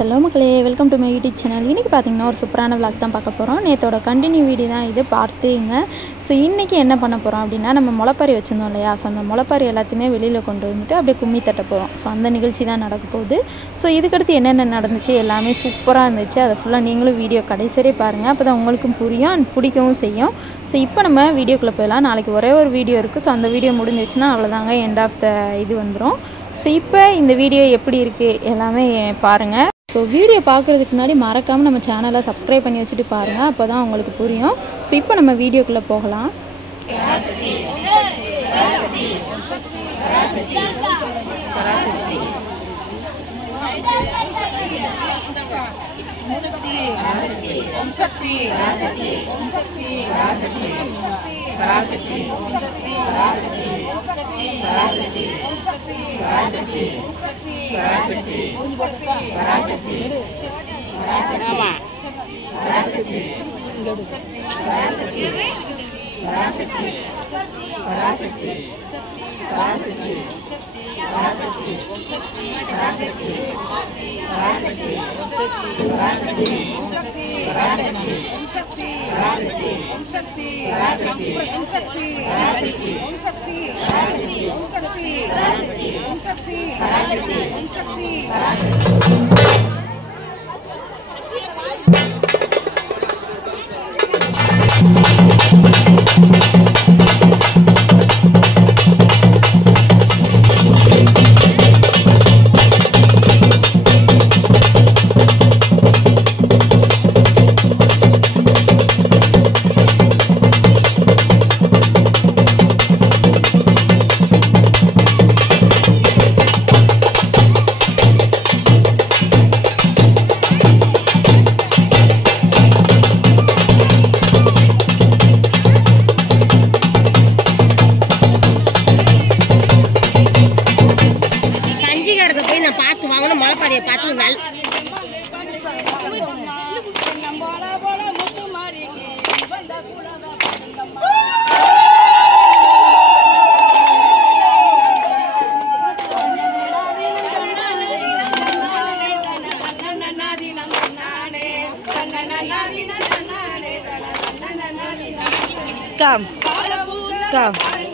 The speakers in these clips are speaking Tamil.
ஹலோ மக்களே, welcome to my YouTube channel. இன்றைக்கி பார்த்திங்கன்னா ஒரு சூப்பரான விளாக் தான் பார்க்க போகிறோம். நேற்றோட கண்டினியூ வீடியோ தான் இது, பார்த்துங்க. ஸோ இன்றைக்கி என்ன பண்ண போகிறோம் அப்படின்னா, நம்ம முளைப்பாரி வச்சுருந்தோம் இல்லையா, ஸோ அந்த முளைப்பாரி எல்லாத்தையுமே வெளியில் கொண்டு வந்துட்டு அப்படியே கும்மி தட்ட போகிறோம். ஸோ அந்த நிகழ்ச்சி தான் நடக்க போகுது. ஸோ இதுக்கடுத்து என்னென்ன நடந்துச்சு எல்லாமே சூப்பராக இருந்துச்சு. அதை ஃபுல்லாக நீங்களும் வீடியோ கடைசி வரை பாருங்கள், அப்போ தான் உங்களுக்கும் புரியும் அண்ட் பிடிக்கவும் செய்யும். ஸோ இப்போ நம்ம வீடியோக்குள்ளே போயிடலாம். நாளைக்கு ஒரே ஒரு வீடியோ இருக்குது. ஸோ அந்த வீடியோ முடிஞ்சிச்சுன்னா அவ்வளோதாங்க, எண்ட் ஆஃப் த இது வந்துடும். ஸோ இப்போ இந்த வீடியோ எப்படி இருக்குது எல்லாமே பாருங்கள். ஸோ வீடியோ பார்க்குறதுக்கு முன்னாடி மறக்காமல் நம்ம சேனலை சப்ஸ்கிரைப் பண்ணி வச்சுட்டு பாருங்கள், அப்போ தான் உங்களுக்கு புரியும். ஸோ இப்போ நம்ம வீடியோக்குள்ளே போகலாம்.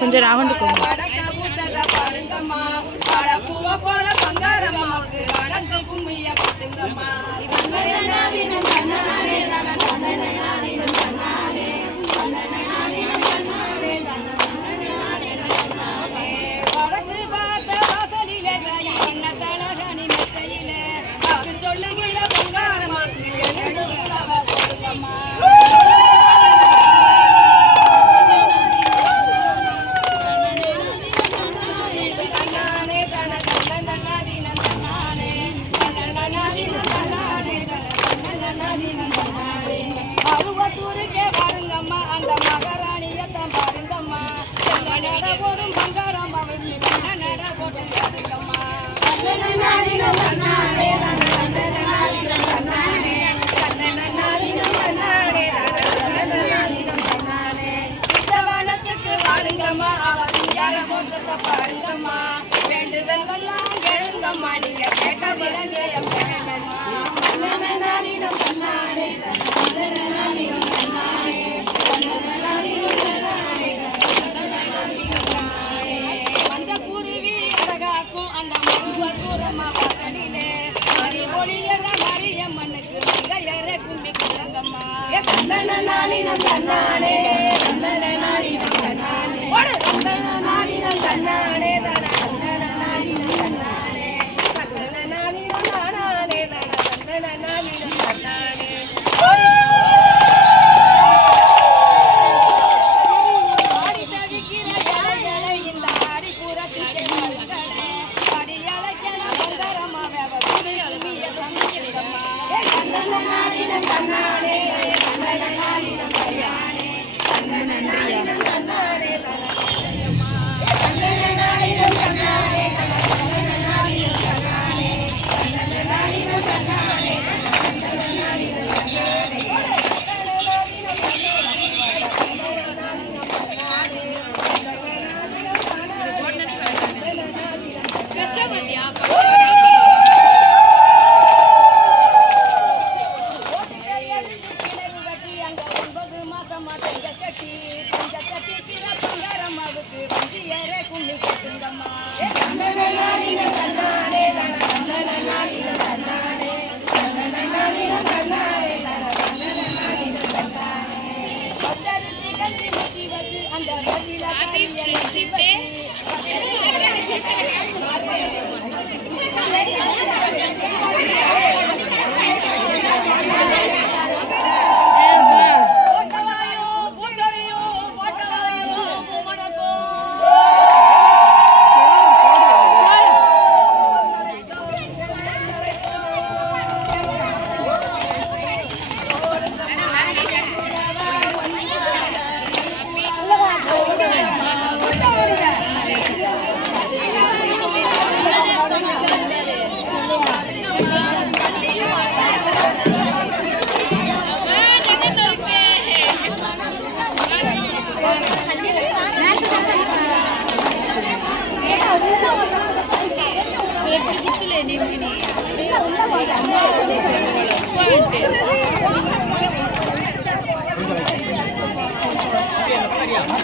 கொஞ்சம் ராவண்டு போங்க.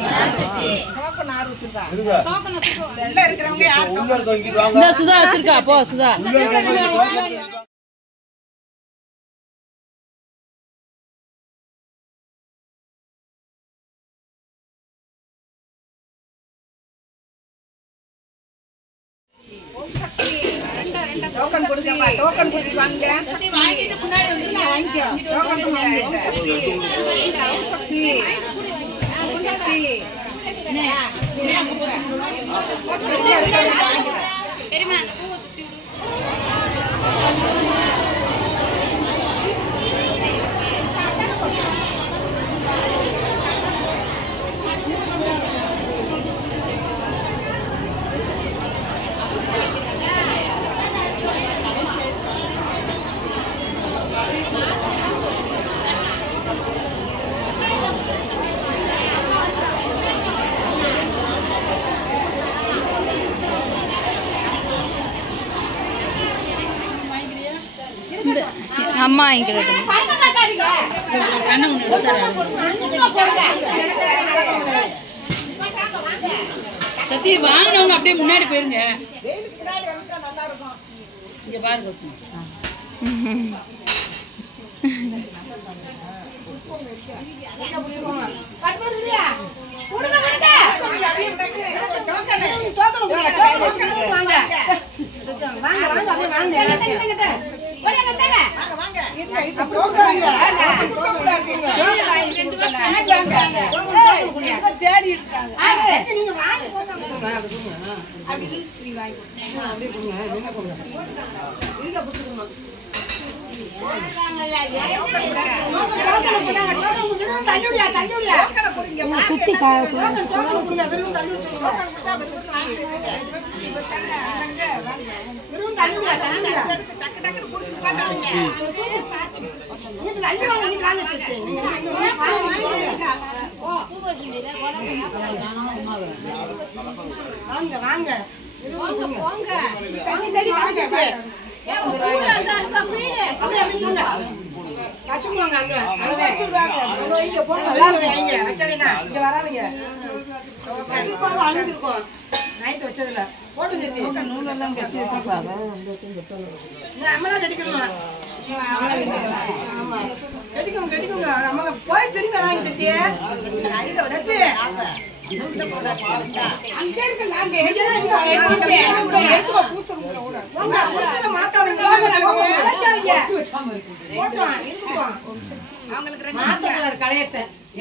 டோக்கன் யார் வச்சிருக்கா? உள்ள இருக்கிறவங்க யார் டோக்கன்? இந்த சுதா வச்சிருக்கா போ சுதா. டோக்கன் கொடுங்க. டோக்கன் கொடுத்து வாங்க. வாங்கிட்டு முன்னாடி வந்து வாங்கிக்கோ. டோக்கன் கொடுங்க. சக்தி. சக்தி. பெரியமா அந்த பூவை சுத்தி விடு. அம்மா வாங்கிக்கிறது. சத்தி வாங்கினவங்க அப்படியே முன்னாடி போயிருங்க. இங்க பாருங்க.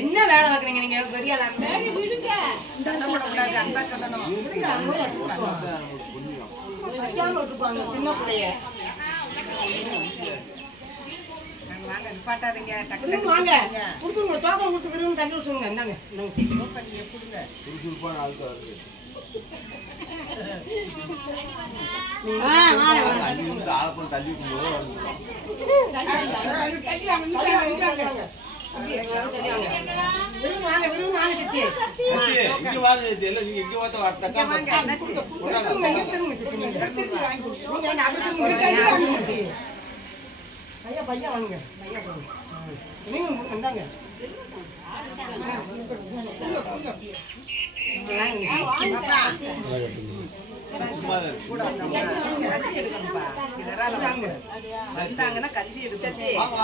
என்ன வேலை பாக்குறீங்க நீங்க? பெரிய சின்ன பிள்ளைய பாட்டாதீங்க. வாங்க கொடுத்துருங்க. டோக்கன் கொடுத்துக்கிறோம். தண்ணி கொடுத்துருங்க. என்னங்க பையன் வாங்க. நீங்க இந்தாங்க. கஞ்சி எடுத்து வாங்க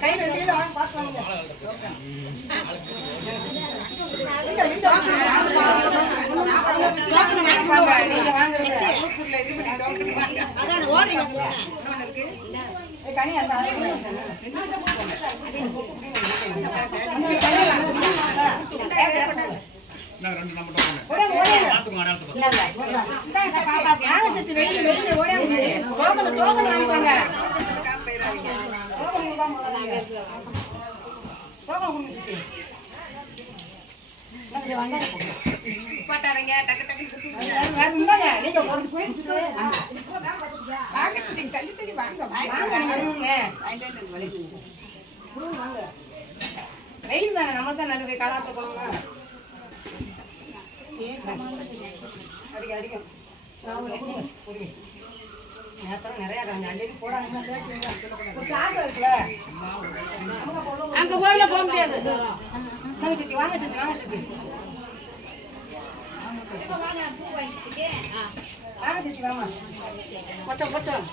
கை ரெண்டு வாங்க பார்த்து பாட்டாரங்க டக்கு டக்கு நீங்க ஒரு போயிட்டு வாங்க சிட்டி தள்ளி தள்ளி வாங்க வெயில் தானே நம்ம தான் நல்ல காலாத்த போகணும் அடிக்க அடிக்கும் நிறைய போடாங்க அங்க போகல போக முடியாது சிட்டி வாங்க சிட்டி வாங்க சிட்டி வாங்க சிட்டி வாமா பட்டம் பட்டம்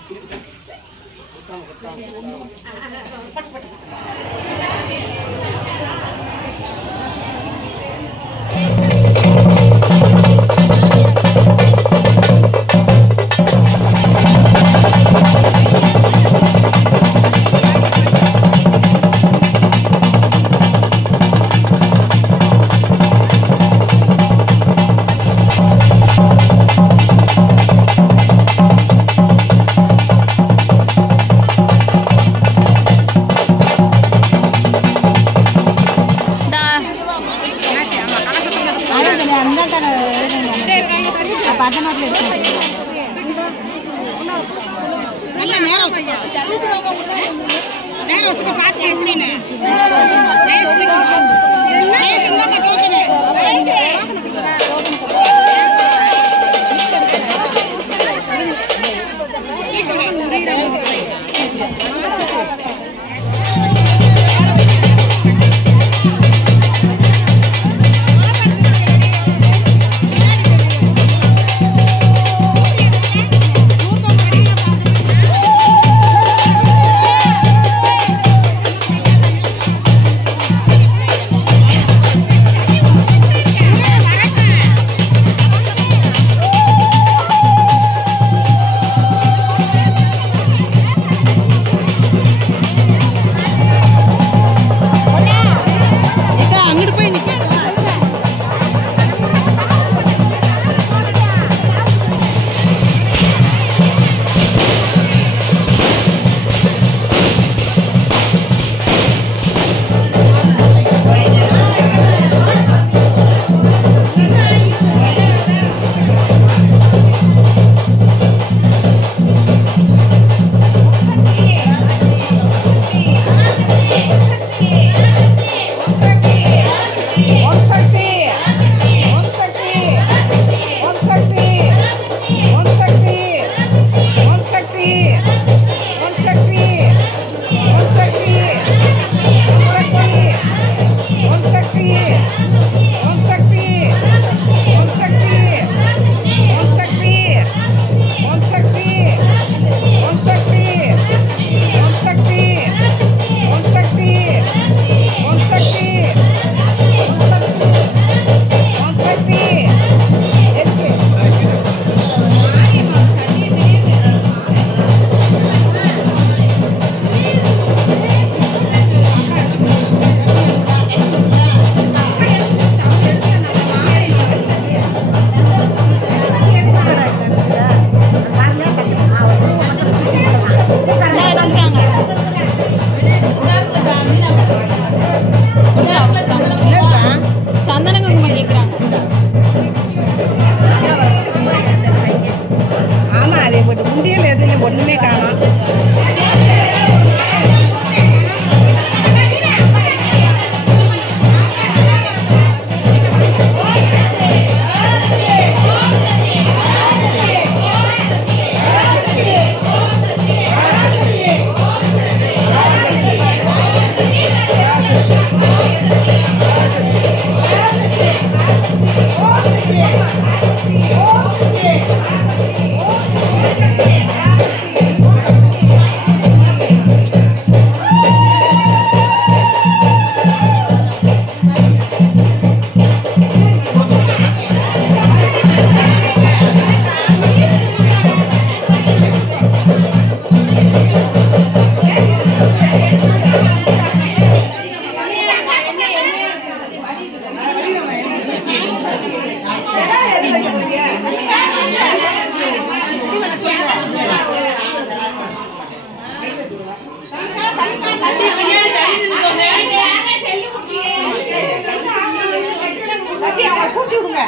சக்தி அவங்களை பூச்சி விடுங்க.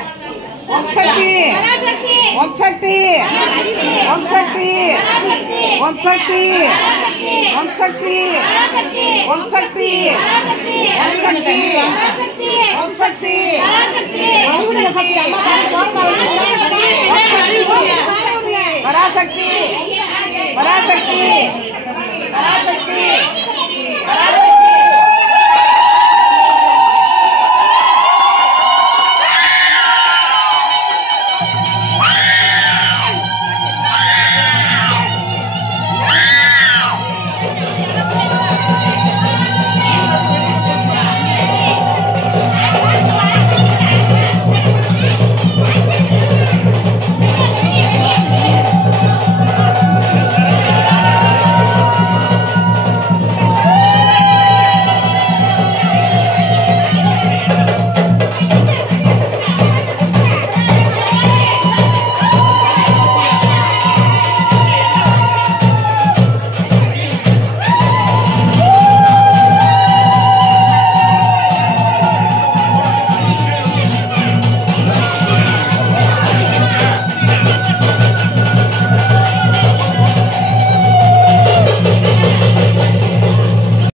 ஓம் சக்தி ஓம் சக்தி ஓம் சக்தி ஓம் சக்தி ஓம் சக்தி ஓம் சக்தி ஓம் சக்தி ஓம் சக்தி பராசக்தி பராசக்தி பராசக்தி